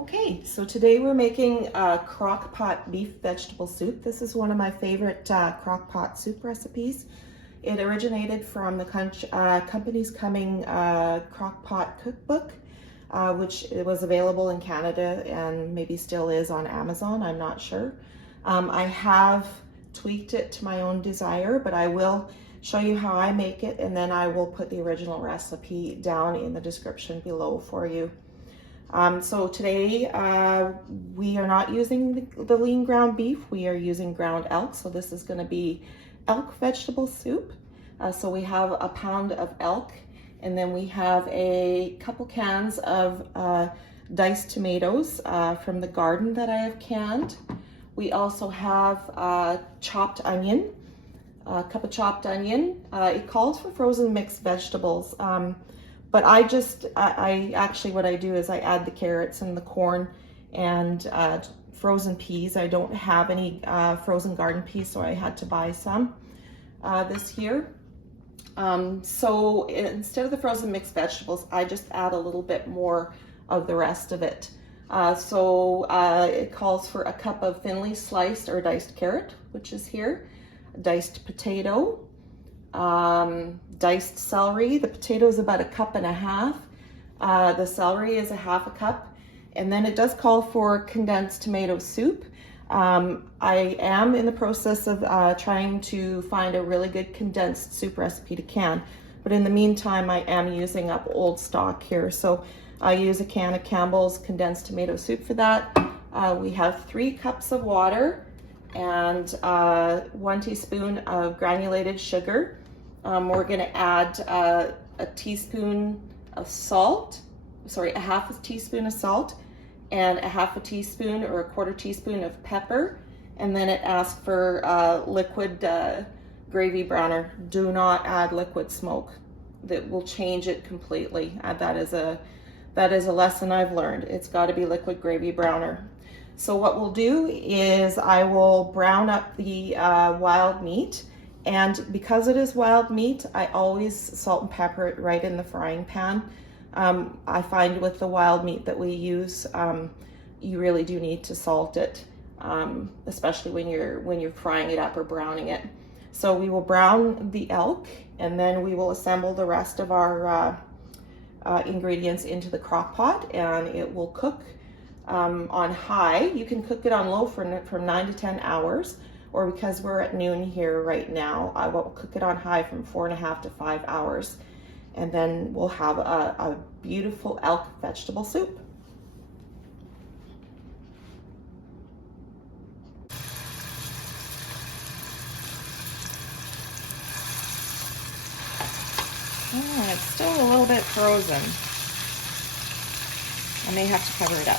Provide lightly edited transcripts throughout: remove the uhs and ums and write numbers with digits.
Okay, so today we're making crock pot beef vegetable soup. This is one of my favorite crock pot soup recipes. It originated from the company's coming crock pot cookbook, which it was available in Canada and maybe still is on Amazon, I'm not sure. I have tweaked it to my own desire, but I will show you how I make it, and then I will put the original recipe down in the description below for you. So today we are not using the lean ground beef, we are using ground elk. So this is going to be elk vegetable soup. So we have a pound of elk, and then we have a couple cans of diced tomatoes from the garden that I have canned. We also have chopped onion, a cup of chopped onion. It calls for frozen mixed vegetables. But I actually, what I do is I add the carrots and the corn and frozen peas. I don't have any frozen garden peas, so I had to buy some this year. So instead of the frozen mixed vegetables, I just add a little bit more of the rest of it. It calls for a cup of thinly sliced or diced carrot, which is here, diced potato, diced celery. The potato is about 1.5 cups. The celery is 1/2 cup. And then it does call for condensed tomato soup. I am in the process of trying to find a really good condensed soup recipe to can. But in the meantime, I am using up old stock here. So I use a can of Campbell's condensed tomato soup for that. We have 3 cups of water and 1 teaspoon of granulated sugar. We're going to add a teaspoon of salt, sorry, 1/2 teaspoon of salt, and 1/2 teaspoon or 1/4 teaspoon of pepper. And then it asks for liquid gravy browner. Do not add liquid smoke. That will change it completely. That is a lesson I've learned. It's got to be liquid gravy browner. So what we'll do is I will brown up the wild meat. And because it is wild meat, I always salt and pepper it right in the frying pan. I find with the wild meat that we use, you really do need to salt it, especially when you're frying it up or browning it. So we will brown the elk, and then we will assemble the rest of our ingredients into the crock pot, and it will cook on high. You can cook it on low from 9 to 10 hours. Or because we're at noon here right now, I will cook it on high from 4.5 to 5 hours. And then we'll have a beautiful elk vegetable soup. Oh, it's still a little bit frozen. I may have to cover it up.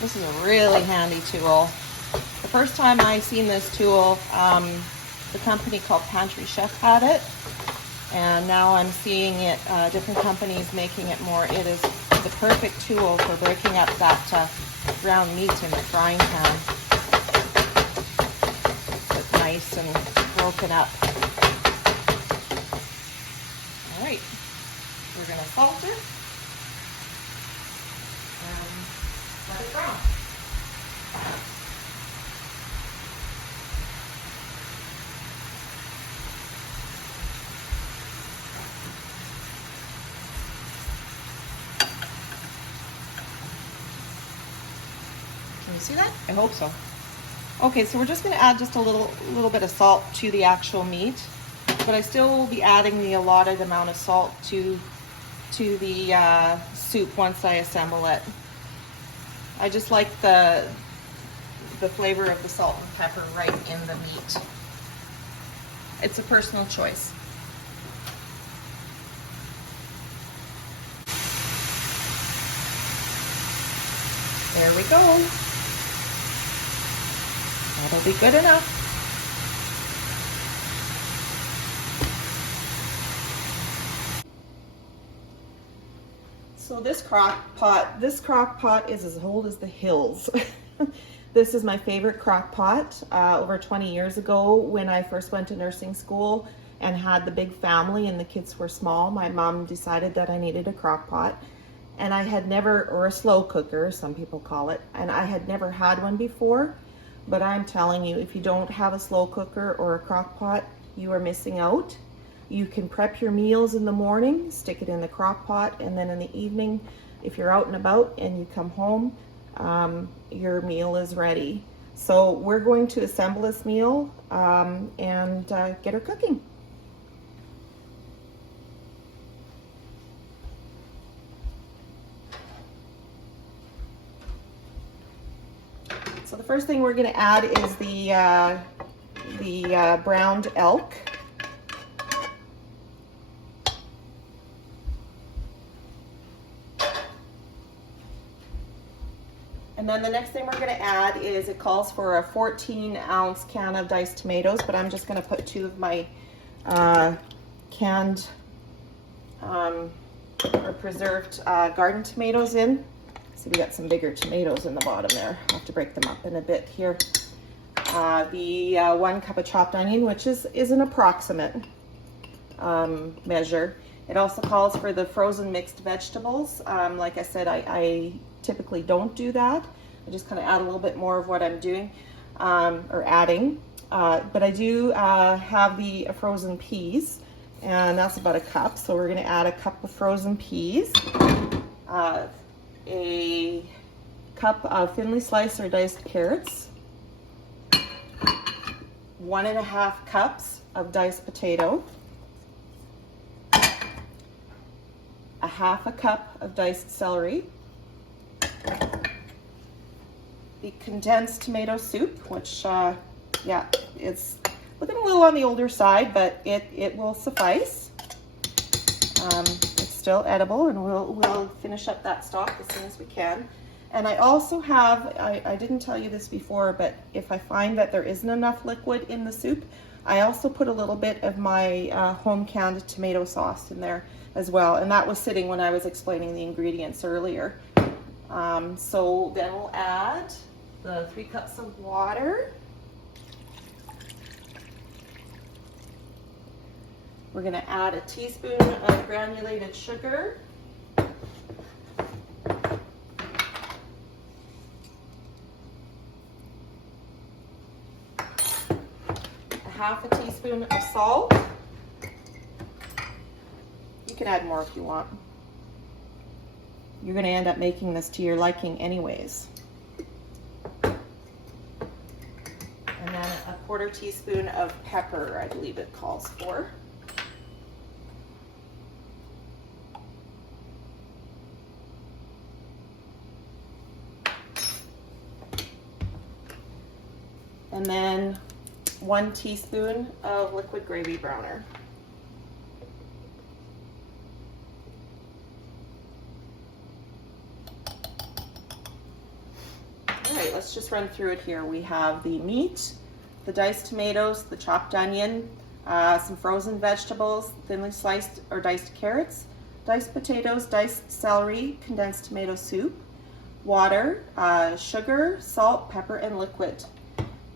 This is a really handy tool. The first time I seen this tool, the company called Pantry Chef had it, and now I'm seeing it, different companies making it more. It is the perfect tool for breaking up that ground meat in the frying pan. It's nice and broken up. All right, we're going to salt it. Let it brown. Can you see that? I hope so. Okay, so we're just going to add just a little bit of salt to the actual meat, but I still will be adding the allotted amount of salt to the soup once I assemble it. I just like the flavor of the salt and pepper right in the meat. It's a personal choice. There we go. That'll be good enough. So this crock pot is as old as the hills. This is my favorite crock pot. Over 20 years ago, when I first went to nursing school and had the big family and the kids were small, my mom decided that I needed a crock pot. And I had never, or a slow cooker, some people call it, and I had never had one before. But I'm telling you, if you don't have a slow cooker or a crock pot, you are missing out. You can prep your meals in the morning, stick it in the crock pot, and then in the evening, if you're out and about and you come home, your meal is ready. So we're going to assemble this meal and get her cooking. So the first thing we're going to add is the browned elk. And then the next thing we're going to add is, it calls for a 14-ounce can of diced tomatoes, but I'm just going to put 2 of my canned or preserved garden tomatoes in. So we got some bigger tomatoes in the bottom there. I'll have to break them up in a bit here. The 1 cup of chopped onion, which is an approximate measure. It also calls for the frozen mixed vegetables. Like I said, I typically don't do that. I just kind of add a little bit more of what I'm doing or adding. But I do have the frozen peas, and that's about a cup. So we're going to add a cup of frozen peas. A cup of thinly sliced or diced carrots, 1.5 cups of diced potato, 1/2 cup of diced celery, the condensed tomato soup, which yeah, it's looking a little on the older side, but it will suffice. It's still edible, and we'll finish up that stock as soon as we can. And I also have, I didn't tell you this before, but if I find that there isn't enough liquid in the soup, I also put a little bit of my home canned tomato sauce in there as well. And that was sitting when I was explaining the ingredients earlier. So then we'll add the 3 cups of water. We're going to add a teaspoon of granulated sugar. Half a teaspoon of salt. You can add more if you want. You're going to end up making this to your liking anyways. And then a 1/4 teaspoon of pepper, I believe it calls for. And then 1 teaspoon of liquid gravy browner. All right, let's just run through it here. We have the meat, the diced tomatoes, the chopped onion, some frozen vegetables, thinly sliced or diced carrots, diced potatoes, diced celery, condensed tomato soup, water, sugar, salt, pepper, and liquid.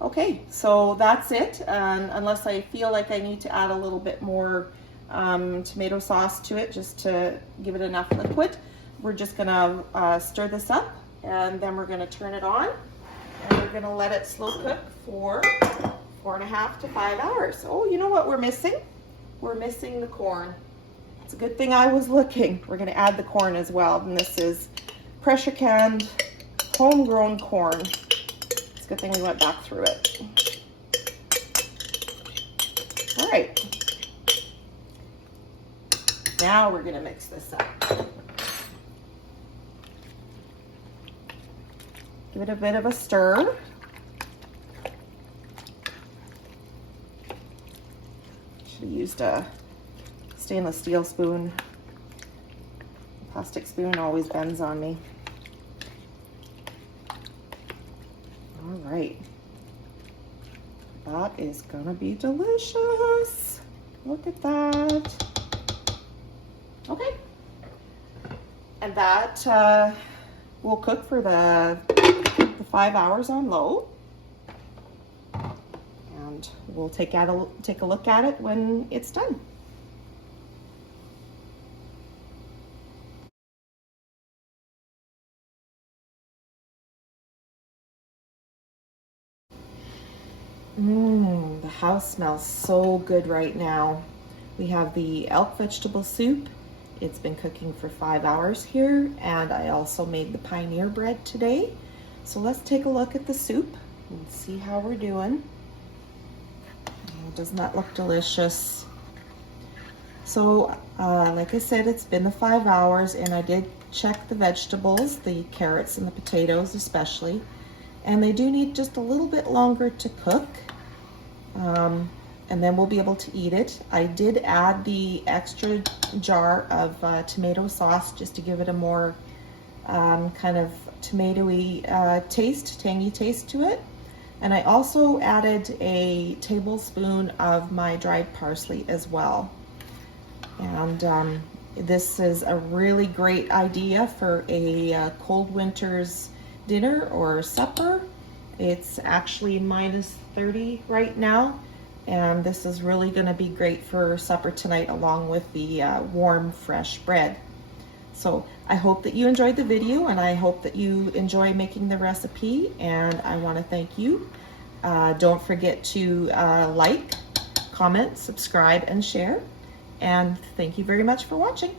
Okay, so that's it. Unless I feel like I need to add a little bit more tomato sauce to it just to give it enough liquid, we're just gonna stir this up, and then we're gonna turn it on, and we're gonna let it slow cook for 4.5 to 5 hours. Oh, you know what we're missing? We're missing the corn. It's a good thing I was looking. We're gonna add the corn as well, and this is pressure canned homegrown corn. It's a good thing we went back through it. All right. Now we're gonna mix this up. Give it a bit of a stir. Should have used a stainless steel spoon. Plastic spoon always bends on me. All right. That is gonna be delicious. Look at that. Okay. And that will cook for the 5 hours on low. And we'll take a look at it when it's done. The house smells so good right now. We have the Elk Vegetable Soup. It's been cooking for 5 hours here, and I also made the Pioneer bread today. So let's take a look at the soup and see how we're doing. Doesn't that look delicious? So, like I said, it's been the 5 hours, and I did check the vegetables, the carrots and the potatoes especially, and they do need just a little bit longer to cook. And then we'll be able to eat it. I did add the extra jar of tomato sauce just to give it a more kind of tomatoey taste, tangy taste to it. And I also added a tablespoon of my dried parsley as well. And this is a really great idea for a cold winter's dinner or supper. It's actually -30 right now, and this is really going to be great for supper tonight along with the warm fresh bread. So I hope that you enjoyed the video, and I hope that you enjoy making the recipe, and I want to thank you. Don't forget to like, comment, subscribe, and share, and thank you very much for watching.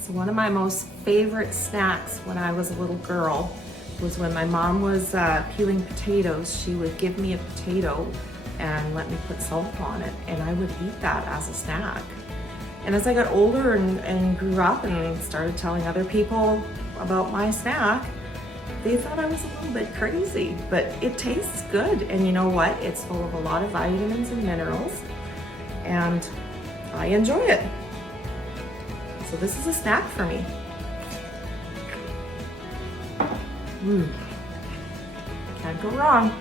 So one of my most favorite snacks when I was a little girl was when my mom was peeling potatoes. She would give me a potato and let me put salt on it, and I would eat that as a snack. And as I got older and grew up and started telling other people about my snack, they thought I was a little bit crazy, but it tastes good. And you know what? It's full of a lot of vitamins and minerals, and I enjoy it. So this is a snack for me. Can't go wrong.